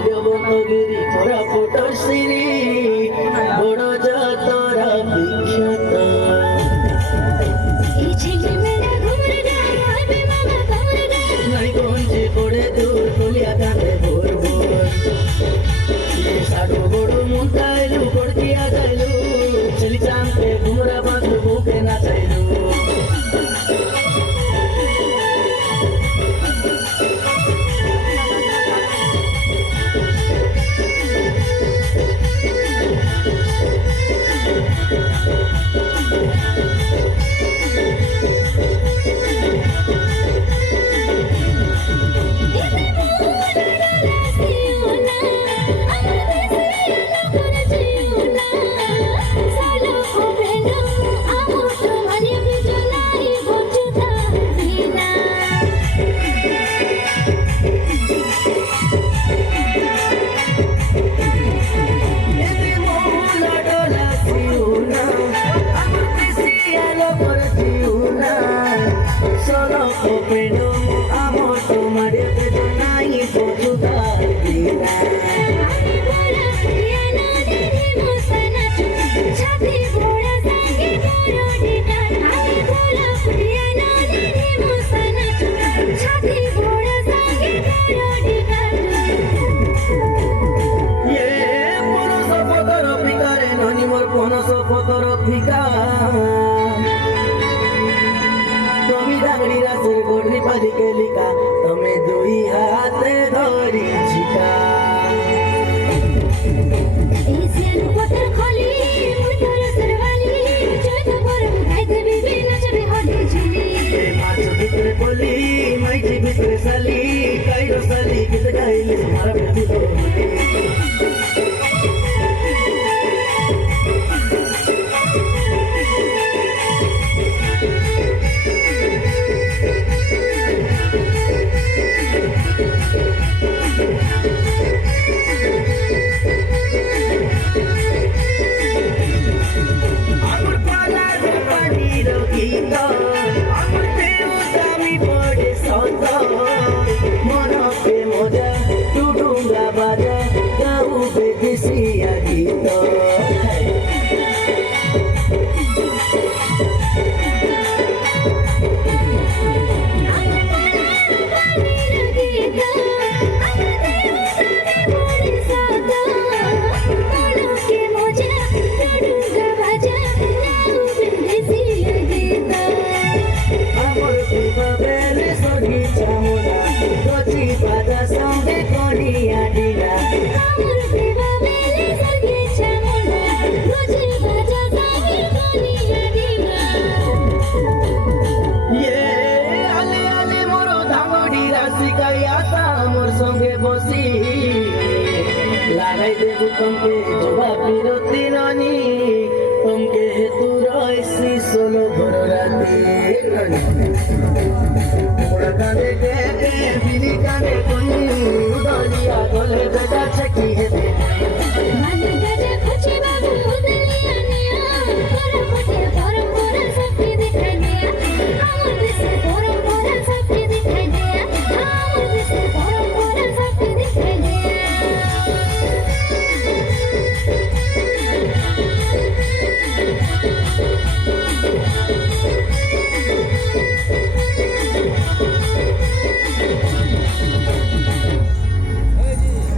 মাল্যবঙ্গগিরি কোরাপুটর সিরি বড় যতর বিখ্যাত নাইগঞ্জে পড়ে দূর কলিয়া কাঁদে ভোর ভোর সাডু বড় মুন্তাইলু পড়কিয়া যাইলু চলি চাঁদে ঘুমরা বাঁধু বুকে নাচাইলু તમે દુઈ હાથે ધરી છીકા એશિયાનું પથર ખોલી મુઠર સરવાલી જોઈતો પર ગાય દેવી બેન ચડે હોડી ઝીલી માછ ભીતરે બોલી માઈટી ભીતરે સાલી કાઈરો સાલી ગીત ગાઈલે મારા બેટી તો तुमके जुबा पिरोती नानी तुमके हेतु रईसी सोलो भरो राती मोड़ा काने के बिनी काने कोनी उदालिया गोले बेटा चकी